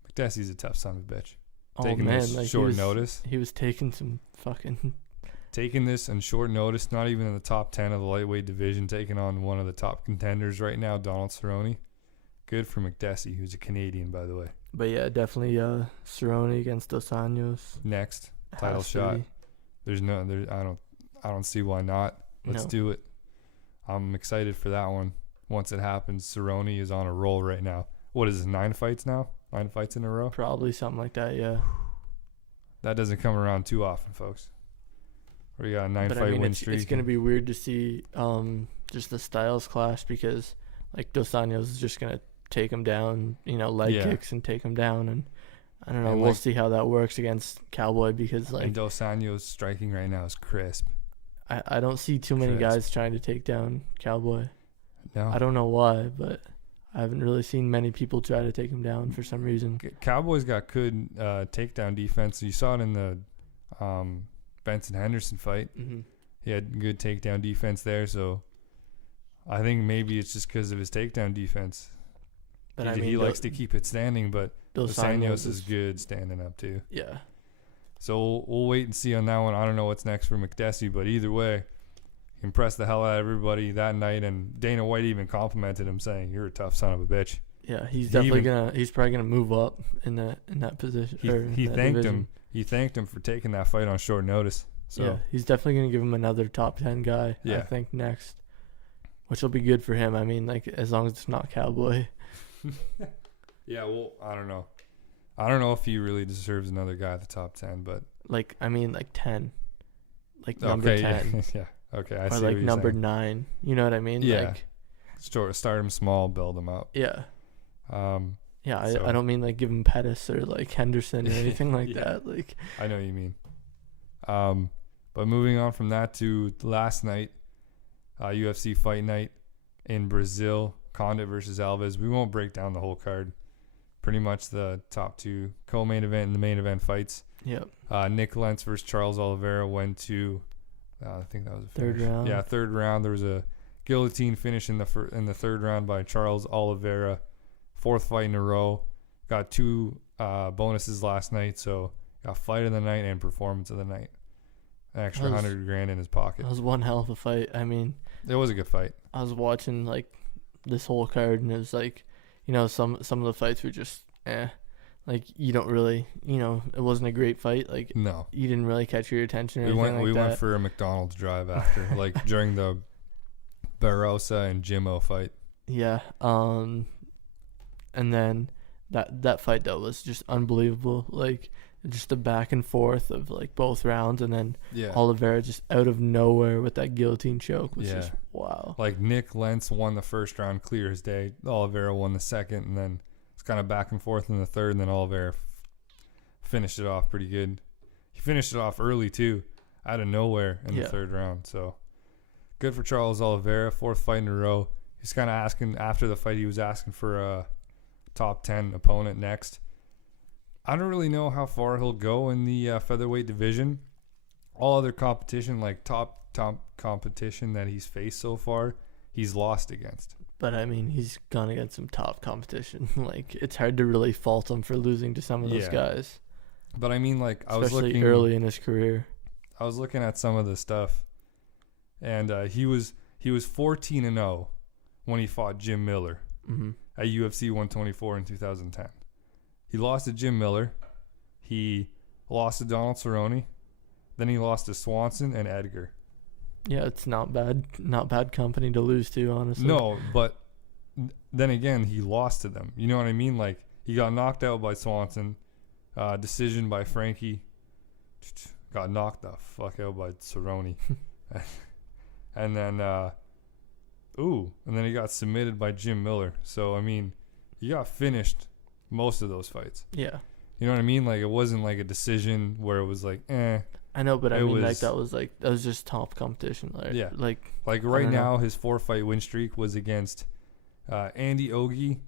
Makdessi's a tough son of a bitch. Taking this short notice. He was taking some fucking... Taking this in short notice, not even in the top 10 of the lightweight division, taking on one of the top contenders right now, Donald Cerrone. Good for Makdessi, who's a Canadian, by the way. But yeah, definitely Cerrone against Dos Anjos. Next title shot. I don't see why not. Let's do it. I'm excited for that one. Once it happens, Cerrone is on a roll right now. What is it, 9 fights now? 9 fights in a row? Probably something like that, yeah. That doesn't come around too often, folks. We got a 9-fight win streak. It's going to be weird to see just the styles clash, because like Dos Anjos is just going to take him down, leg kicks and take him down. And I don't know, we'll see how that works against Cowboy, because and Dos Anjos striking right now is crisp. I don't see too many guys trying to take down Cowboy. No. I don't know why, but I haven't really seen many people try to take him down for some reason. Cowboys got good takedown defense. You saw it in the Benson Henderson fight. Mm-hmm. He had good takedown defense there, so I think maybe it's just because of his takedown defense. But he likes to keep it standing, but Dos Anjos is good standing up too. Yeah. So we'll wait and see on that one. I don't know what's next for Makdessi, but either way, he impressed the hell out of everybody that night, and Dana White even complimented him, saying, "You're a tough son of a bitch." Yeah, he's probably gonna move up in that position. He thanked him. He thanked him for taking that fight on short notice. So yeah, he's definitely gonna give him another top 10 guy. Yeah. I think next, which will be good for him. I mean, like, as long as it's not Cowboy. Yeah, well, I don't know. I don't know if he really deserves another guy at the top 10, but 10, number 10. Yeah. Okay, I or see. Or what you're number saying. 9. You know what I mean? Yeah. Start him small, build him up. Yeah. Yeah, I don't mean give him Pettis or Henderson or anything like that. I know what you mean. But moving on from that to last night, UFC Fight Night in Brazil, Condit versus Alves. We won't break down the whole card. Pretty much the top 2 co-main event and the main event fights. Yep. Nick Lentz versus Charles Oliveira went to, I think that was a third round. Yeah, third round. There was a guillotine finish in the third round by Charles Oliveira. 4th fight in a row. Got 2 bonuses last night, so got fight of the night and performance of the night. An extra $100,000 in his pocket. That was one hell of a fight. I mean, it was a good fight. I was watching this whole card, and it was some of the fights were just you don't really, it wasn't a great fight. No, you didn't really catch your attention or anything we went for a McDonald's drive after, during the Barrosa and Jimmo fight. Yeah. And then that fight though was just unbelievable. Just the back and forth of both rounds, and then Oliveira just out of nowhere with that guillotine choke was just wow. Nick Lentz won the first round clear as day. Oliveira won the second, and then it's kind of back and forth in the third, and then Oliveira finished it off pretty good. He finished it off early too, out of nowhere in the third round. So good for Charles Oliveira, 4th fight in a row. He's kind of asking after the fight. He was asking for a top 10 opponent next. I don't really know how far he'll go in the featherweight division. all other competition, like top competition that he's faced so far, he's lost against. But I mean, he's gone against some top competition. Like, it's hard to really fault him for losing to some of those guys. But I mean, like, especially early in his career. I was looking at some of the stuff, and he was 14-0 when he fought Jim Miller at UFC 124 in 2010. He lost to Jim Miller. He lost to Donald Cerrone. Then he lost to Swanson and Edgar. Yeah, it's not bad company to lose to, honestly. No, but then again, he lost to them. You know what I mean? Like, he got knocked out by Swanson, decision by Frankie, got knocked the fuck out by Cerrone, and then he got submitted by Jim Miller. So I mean, he got finished most of those fights. Yeah. You know what I mean? Like, it wasn't like a decision where it was like, I know, but I mean, that was just top competition. Like, yeah. Like right now, his 4-fight win streak was against Andy Ogi,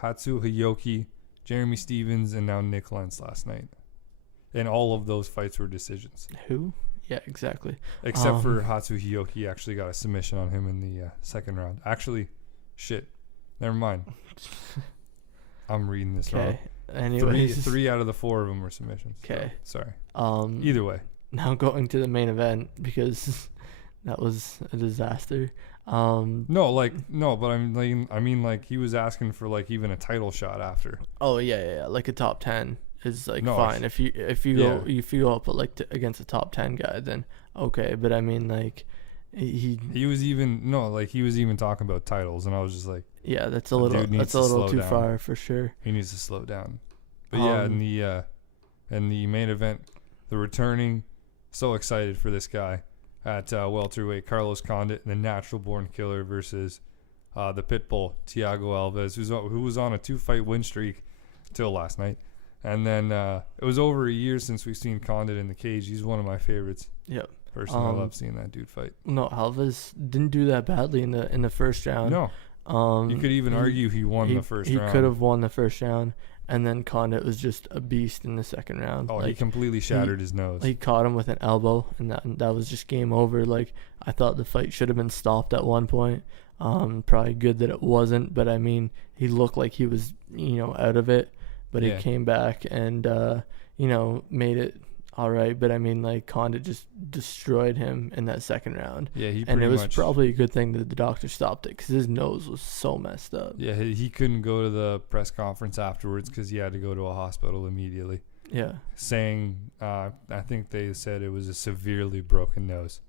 Hatsu Hiyoki, Jeremy Stevens, and now Nick Lentz last night. And all of those fights were decisions. Who? Yeah, exactly. Except for Hatsu Hiyoki, actually got a submission on him in the second round. Actually, shit. Never mind. I'm reading this wrong. Anyways, three out of the 4 of them were submissions. Okay. So, sorry. Either way. Now going to the main event, because that was a disaster. But I mean, like, he was asking for like even a title shot after. Oh yeah. Like a top 10 is like fine. If you go up against a top 10 guy, then okay. But I mean, like, he was even talking about titles, and I was just like, yeah, that's a little too far for sure. He needs to slow down. But in the main event, the returning, so excited for this guy at welterweight, Carlos Condit, the natural born killer, versus the pitbull Thiago Alves, who was on a 2-fight win streak till last night. And then it was over a year since we've seen Condit in the cage. He's one of my favorites. Yep. Personally, I love seeing that dude fight. No, Alves didn't do that badly in the first round. No. You could even argue he won the first round. He could have won the first round, and then Condit was just a beast in the second round. Oh, he completely shattered his nose. He caught him with an elbow, and that was just game over. Like, I thought the fight should have been stopped at one point. Probably good that it wasn't, but I mean, he looked like he was, out of it, but he came back and, made it all right. But I mean, like, Condit just destroyed him in that second round. Yeah, and it was probably a good thing that the doctor stopped it, because his nose was so messed up. Yeah, he couldn't go to the press conference afterwards because he had to go to a hospital immediately. Yeah. Saying, I think they said it was a severely broken nose.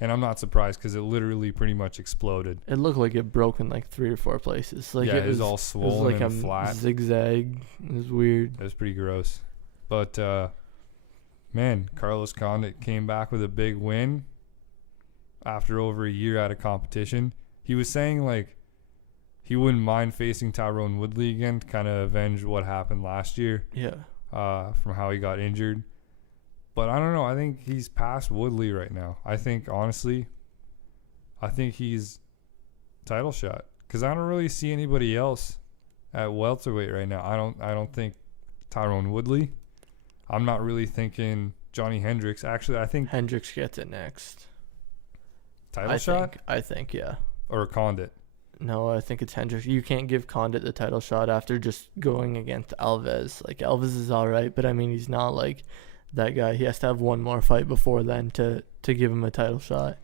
And I'm not surprised, because it literally pretty much exploded. It looked like it broke in like 3 or 4 places. Like, it was all swollen and flat. Zigzag. It was weird. It was pretty gross. But, man, Carlos Condit came back with a big win after over a year out of competition. He was saying, like, he wouldn't mind facing Tyron Woodley again to kind of avenge what happened last year. Yeah. From how he got injured. But I don't know. I think he's past Woodley right now. I think, honestly, he's title shot, because I don't really see anybody else at welterweight right now. I don't think Tyron Woodley. I'm not really thinking Johnny Hendricks. Actually, I think Hendricks gets it next. Title shot? I think, yeah. Or Condit? No, I think it's Hendricks. You can't give Condit the title shot after just going against Alves. Like, Alves is all right, but I mean, he's not like that guy. He has to have one more fight before then to give him a title shot.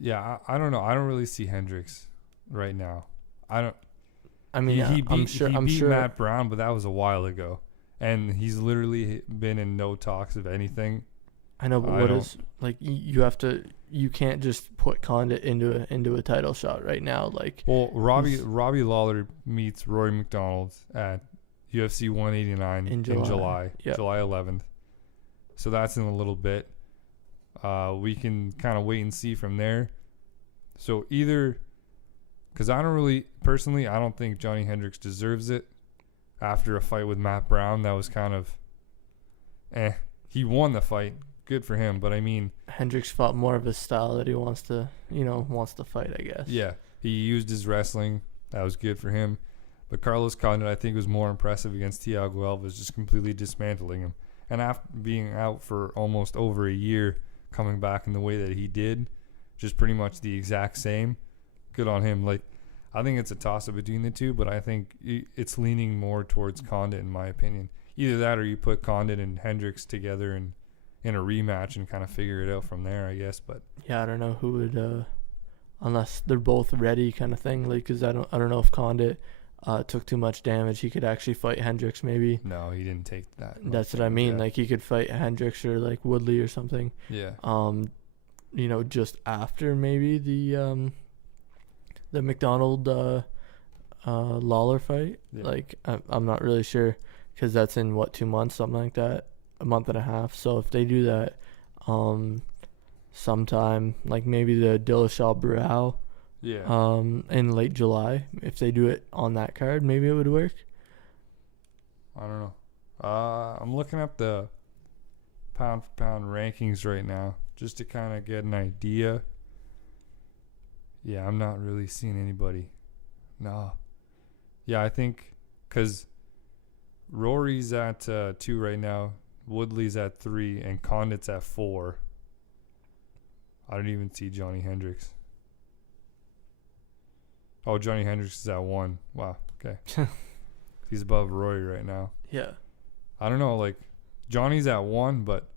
Yeah, I don't know. I don't really see Hendricks right now. He beat Matt Browne, but that was a while ago. And he's literally been in no talks of anything. I know, but you can't just put Condit into a title shot right now. Like, well, Robbie Lawler meets Rory McDonald at UFC 189 in July, July 11th. So that's in a little bit. We can kind of wait and see from there. So either, because I don't think Johnny Hendricks deserves it. After a fight with Matt Browne, that was kind of, he won the fight. Good for him. But I mean, Hendricks fought more of his style that he wants to fight, I guess. Yeah. He used his wrestling. That was good for him. But Carlos Condit, I think, was more impressive against Thiago Alves, just completely dismantling him. And after being out for almost over a year, coming back in the way that he did, just pretty much the exact same. Good on him. Like, I think it's a toss-up between the two, but I think it's leaning more towards Condit, in my opinion. Either that or you put Condit and Hendricks together and in a rematch and kind of figure it out from there, I guess. But yeah, I don't know who would, unless they're both ready, kind of thing. Like, because I don't know if Condit took too much damage. He could actually fight Hendricks, maybe. No, he didn't take that. That's what I mean. Like, he could fight Hendricks or like Woodley or something. Yeah. You know, just after maybe the McDonald Lawler fight. Yeah. Like, I'm not really sure, because that's in 2 months, something like that, a month and a half. So if they do that, sometime like maybe the Dillashaw Browne, in late July, if they do it on that card, maybe it would work. I don't know. I'm looking up the pound for pound rankings right now just to kind of get an idea. Yeah, I'm not really seeing anybody. No. Yeah, I think because Rory's at 2 right now, Woodley's at 3, and Condit's at 4. I don't even see Johnny Hendricks. Oh, Johnny Hendricks is at 1. Wow, okay. He's above Rory right now. Yeah. I don't know, like, Johnny's at 1, but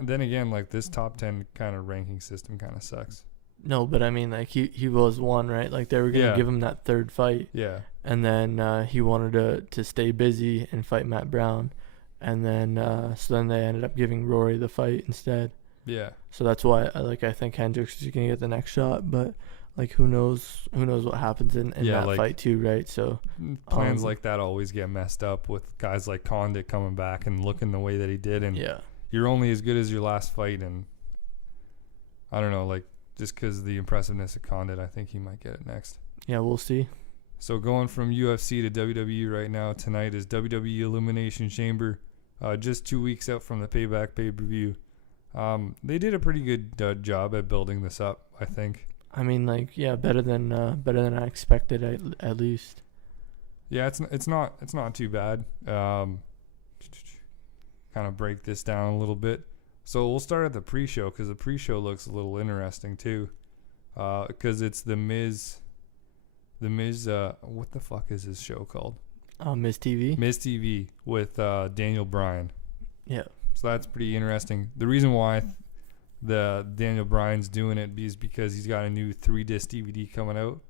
then again, like, this top 10 kind of ranking system kind of sucks. No, but I mean, like, he was 1, right? Like, they were going to give him that third fight. Yeah. And then he wanted to stay busy and fight Matt Browne. And then, so then they ended up giving Rory the fight instead. Yeah. So that's why, I think Hendricks is going to get the next shot. But, like, who knows what happens in that like, fight too, right? So plans like that always get messed up with guys like Condit coming back and looking the way that he did. And you're only as good as your last fight. And I don't know, like, just because of the impressiveness of Condit, I think he might get it next. Yeah, we'll see. So going from UFC to WWE right now, tonight is WWE Elimination Chamber. Just 2 weeks out from the Payback pay-per-view. They did a pretty good job at building this up, I think. I mean, like, better than I expected, at least. Yeah, it's not too bad. Kind of break this down a little bit. So we'll start at the pre-show, because the pre-show looks a little interesting too. Because it's the Miz. The Miz. What the fuck is his show called? Miz TV. Miz TV with Daniel Bryan. Yeah. So that's pretty interesting. The reason why the Daniel Bryan's doing it is because he's got a new 3-disc DVD coming out,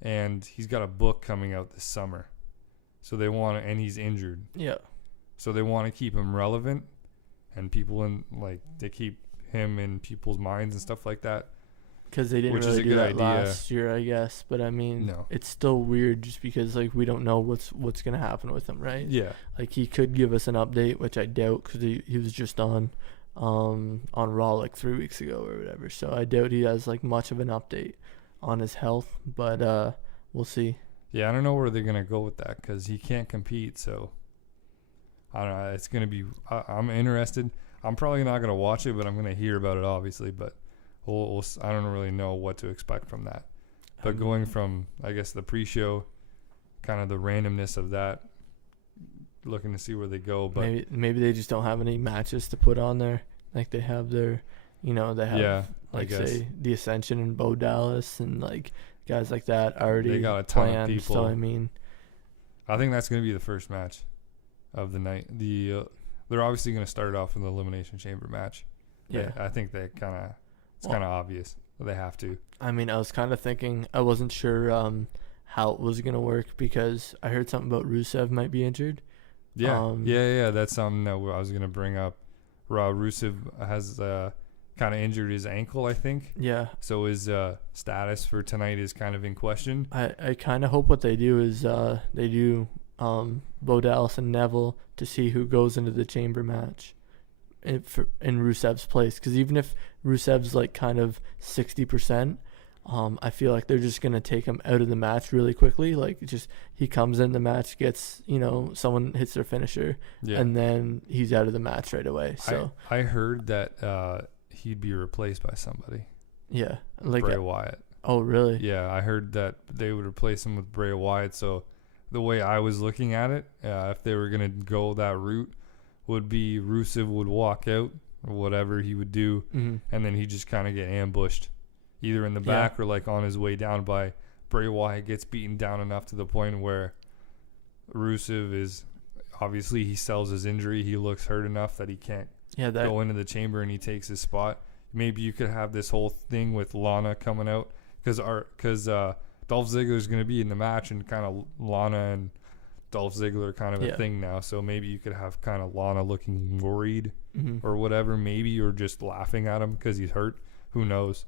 and he's got a book coming out this summer. So they want to, and he's injured. Yeah. So they want to keep him relevant, and people they keep him in people's minds and stuff like that. Because they didn't really do that last year, I guess. But I mean, it's still weird just because we don't know what's gonna happen with him, right? Yeah. Like, he could give us an update, which I doubt, because he was just on Raw like 3 weeks ago or whatever. So I doubt he has much of an update on his health. But we'll see. Yeah, I don't know where they're gonna go with that, because he can't compete. So I don't know. It's gonna be. I'm interested. I'm probably not gonna watch it, but I'm gonna hear about it, obviously. But I don't really know what to expect from that. But going from, I guess, the pre-show, kind of the randomness of that, looking to see where they go. But maybe they just don't have any matches to put on there. Like, they have their, they have say the Ascension and Bo Dallas and guys like that already. They got a ton of people. So I mean, I think that's going to be the first match of the night. They're obviously going to start it off with the Elimination Chamber match. Yeah, I think they it's kind of obvious. They have to. I mean, I was kind of thinking, I wasn't sure how it was going to work, because I heard something about Rusev might be injured. Yeah, yeah. That's something that I was going to bring up. Rusev has kind of injured his ankle, I think. Yeah. So his status for tonight is kind of in question. I kind of hope what they do is they do Bo Dallas and Neville to see who goes into the chamber match in Rusev's place. Because even if Rusev's kind of 60%, I feel like they're just going to take him out of the match really quickly. He comes in the match, gets, someone hits their finisher, and then he's out of the match right away. So I heard that he'd be replaced by somebody. Yeah. Bray Wyatt. Oh, really? Yeah, I heard that they would replace him with Bray Wyatt. So the way I was looking at it, if they were going to go that route, would be Rusev would walk out or whatever he would do, and then he just kind of get ambushed, either in the back or like on his way down by Bray Wyatt. Gets beaten down enough to the point where Rusev is obviously he sells his injury. He looks hurt enough that he can't go into the chamber, and he takes his spot. Maybe you could have this whole thing with Lana coming out because Dolph Ziggler is going to be in the match, and kind of Lana and Dolph Ziggler are kind of a thing now. So maybe you could have kind of Lana looking worried or whatever, maybe, or just laughing at him because he's hurt. Who knows?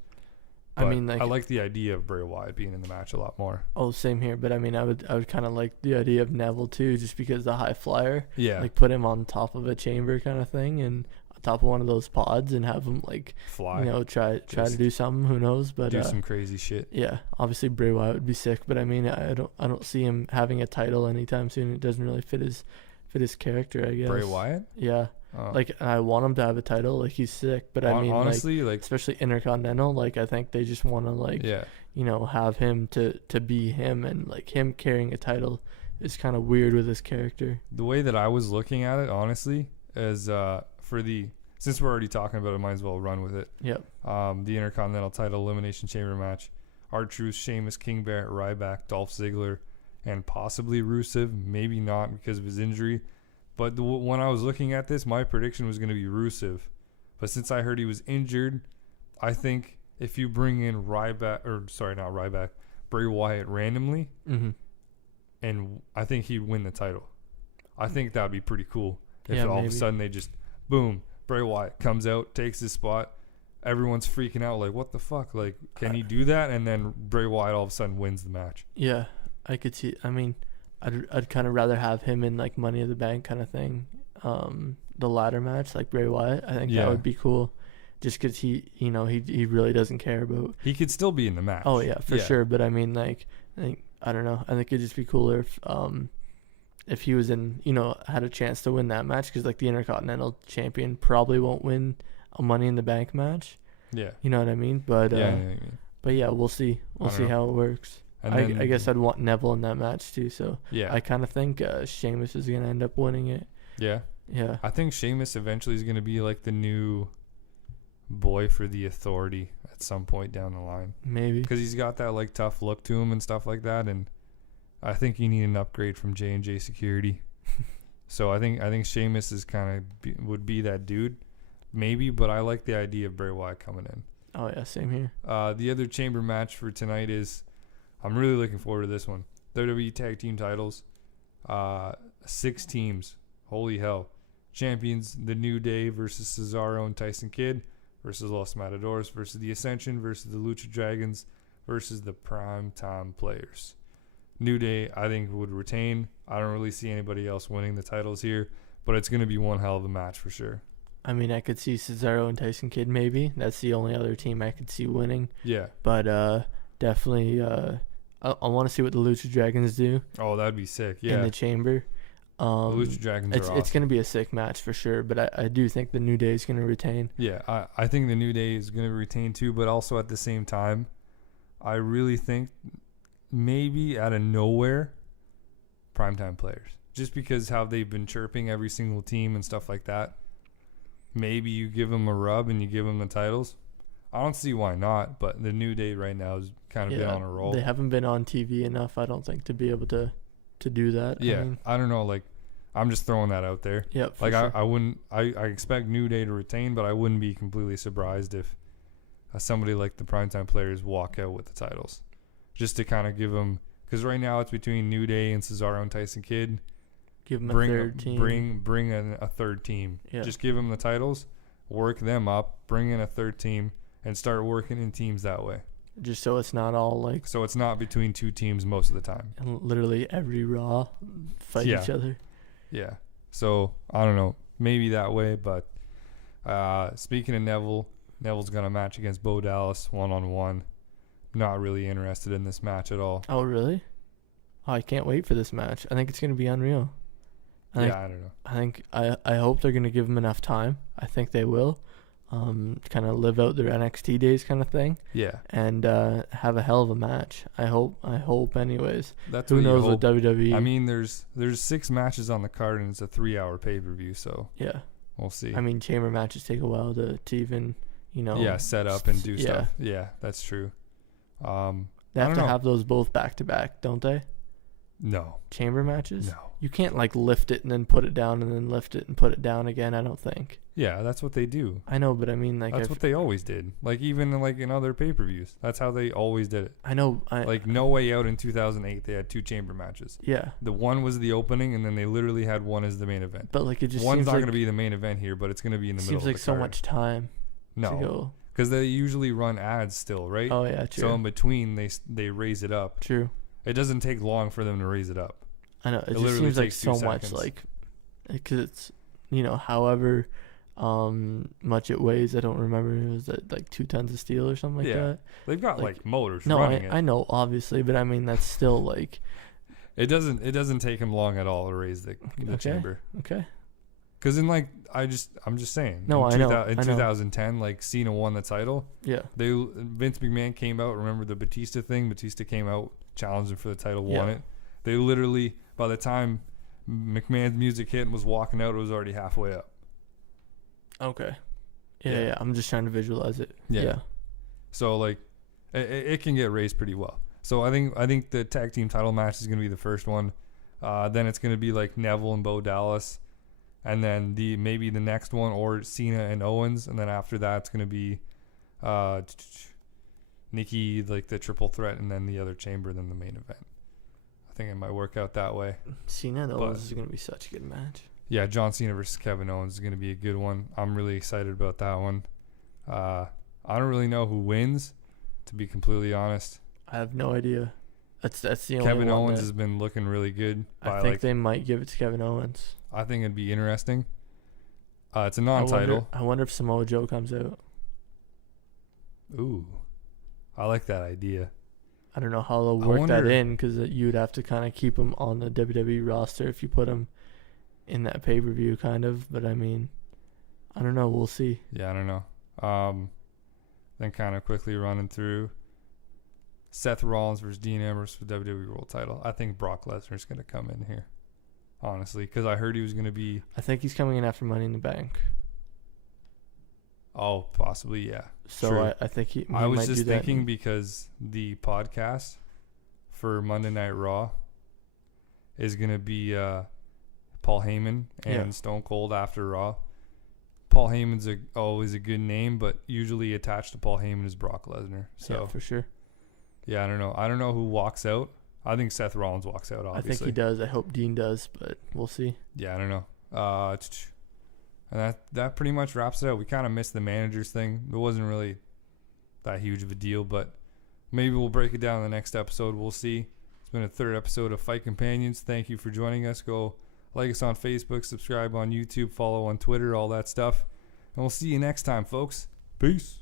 But I mean, like, I like the idea of Bray Wyatt being in the match a lot more. Oh, same here. But I mean, I would kind of like the idea of Neville too, just because the high flyer. Yeah. Like put him on top of a chamber kind of thing, and on top of one of those pods, and have him like fly. You know, try to do something. Who knows? But do some crazy shit. Yeah. Obviously, Bray Wyatt would be sick. But I mean, I don't see him having a title anytime soon. It doesn't really fit his character, I guess. Bray Wyatt. Yeah. Oh. Like, I want him to have a title. Like, he's sick, but I mean, honestly, like especially Intercontinental. Like, I think they just want to you know, have him to be him, and like him carrying a title is kind of weird with his character. The way that I was looking at it, honestly, is since we're already talking about it, might as well run with it. Yep. The Intercontinental title elimination chamber match: R-Truth, Sheamus, King Barrett, Ryback, Dolph Ziggler, and possibly Rusev. Maybe not because of his injury. But when I was looking at this, my prediction was going to be Rusev. But since I heard he was injured, I think if you bring in Bray Wyatt randomly, and I think he'd win the title. I think that would be pretty cool. If all of a sudden they just, boom, Bray Wyatt comes out, takes his spot. Everyone's freaking out like, what the fuck? Like, can he do that? And then Bray Wyatt all of a sudden wins the match. Yeah, I could see. I mean, I'd kind of rather have him in like Money in the Bank kind of thing, the ladder match like Bray Wyatt. I think that would be cool, just because he really doesn't care about. He could still be in the match. Oh yeah, for sure. But I mean, like, I don't know. I think it'd just be cooler if he was in, had a chance to win that match, because like the Intercontinental Champion probably won't win a Money in the Bank match. Yeah. You know what I mean? But but yeah, we'll see. We'll see how it works. I guess I'd want Neville in that match too. So yeah, I kind of think Sheamus is gonna end up winning it. Yeah. Yeah. I think Sheamus eventually is gonna be like the new boy for the Authority at some point down the line. Maybe. Because he's got that like tough look to him and stuff like that, and I think you need an upgrade from J&J Security. So I think Sheamus is would be that dude, maybe. But I like the idea of Bray Wyatt coming in. Oh yeah, same here. The other chamber match for tonight is, I'm really looking forward to this one. WWE Tag Team titles. 6 teams. Holy hell. Champions, The New Day versus Cesaro and Tyson Kidd versus Los Matadors versus The Ascension versus the Lucha Dragons versus the Prime Time Players. New Day, I think, would retain. I don't really see anybody else winning the titles here, but it's going to be one hell of a match for sure. I mean, I could see Cesaro and Tyson Kidd maybe. That's the only other team I could see winning. Yeah. But definitely... I want to see what the Lucha Dragons do. Oh, that'd be sick. Yeah. In the chamber. The Lucha Dragons are awesome. It's going to be a sick match for sure, but I do think the New Day is going to retain. Yeah, I think the New Day is going to retain too, but also at the same time, I really think maybe out of nowhere, Primetime Players. Just because how they've been chirping every single team and stuff like that. Maybe you give them a rub and you give them the titles. I don't see why not, but the New Day right now has kind of been on a roll. They haven't been on TV enough, I don't think, to be able to do that. Yeah, I don't know. Like, I'm just throwing that out there. Yeah, like sure. I wouldn't. I expect New Day to retain, but I wouldn't be completely surprised if somebody like the Primetime Players walk out with the titles, just to kind of give them. Because right now it's between New Day and Cesaro and Tyson Kidd. Give them a third team. Bring in a third team. Yeah. Just give them the titles, work them up, bring in a third team. And start working in teams that way. Just so it's not all like... So it's not between 2 teams most of the time. And literally every Raw fight each other. Yeah. So, I don't know. Maybe that way, but... speaking of Neville's going to match against Bo Dallas one-on-one. Not really interested in this match at all. Oh, really? Oh, I can't wait for this match. I think it's going to be unreal. I don't know. I think I hope they're going to give him enough time. I think they will. kind of live out their NXT days kind of thing. Yeah. And have a hell of a match. I hope anyways. That's Who knows with WWE. I mean, there's 6 matches on the card, and it's a 3-hour pay-per-view, so yeah. We'll see. I mean, chamber matches take a while to even, set up and do stuff. Yeah, that's true. They have to have those both back to back, don't they? No. Chamber matches? No. You can't lift it and then put it down and then lift it and put it down again, I don't think. Yeah, that's what they do. I know, but I mean that's what they always did. Even in other pay-per-views. That's how they always did it. I know. No Way Out in 2008, they had 2 chamber matches. Yeah. The one was the opening, and then they literally had one as the main event. But it just one's not going to be the main event here, but it's going to be in the middle of the card. Seems like so much time. No. Because they usually run ads still, right? Oh yeah, true. So in between, they raise it up. True. It doesn't take long for them to raise it up. I know. It just seems like so much, because it's, however much it weighs. I don't remember. It was 2 tons of steel or something like that. They've got motors running it. I know, obviously, but I mean that's still It doesn't take him long at all to raise the chamber. Okay. Because I'm just saying. No, I know. In 2010, Cena won the title. Yeah. Vince McMahon came out. Remember the Batista thing? Batista came out, challenged him for the title, won it. They literally, by the time McMahon's music hit and was walking out, it was already halfway up. Okay. Yeah. I'm just trying to visualize it. Yeah. So it can get raised pretty well. So I think the tag team title match is gonna be the first one. Then it's gonna be Neville and Bo Dallas. And then maybe the next one, or Cena and Owens, and then after that it's gonna be Nikki, the triple threat, and then the other chamber, then the main event. I think it might work out that way. Cena and Owens is gonna be such a good match. Yeah, John Cena versus Kevin Owens is gonna be a good one. I'm really excited about that one. I don't really know who wins, to be completely honest. I have no idea. That's the only Kevin one Owens has been looking really good. I think they might give it to Kevin Owens. I think it'd be interesting. It's a non-title. I wonder if Samoa Joe comes out. Ooh, I like that idea. I don't know how they'll work that in, because you'd have to kind of keep him on the WWE roster if you put him in that pay-per-view, kind of. But I mean, I don't know. We'll see. Yeah, I don't know. Then kind of quickly running through Seth Rollins versus Dean Ambrose for WWE World Title. I think Brock Lesnar's going to come in here, honestly, because I heard he was going to be. I think he's coming in after Money in the Bank. Oh, possibly, yeah. So I think he I was might just do that. thinking, because the podcast for Monday Night Raw is going to be Paul Heyman and Stone Cold after Raw. Paul Heyman's always a good name, but usually attached to Paul Heyman is Brock Lesnar. So yeah, for sure. Yeah, I don't know. I don't know who walks out. I think Seth Rollins walks out, obviously. I think he does. I hope Dean does, but we'll see. Yeah, I don't know. And that pretty much wraps it out. We kind of missed the managers thing. It wasn't really that huge of a deal, but maybe we'll break it down in the next episode. We'll see. It's been a 3rd episode of Fight Companions. Thank you for joining us. Go like us on Facebook, subscribe on YouTube, follow on Twitter, all that stuff. And we'll see you next time, folks. Peace.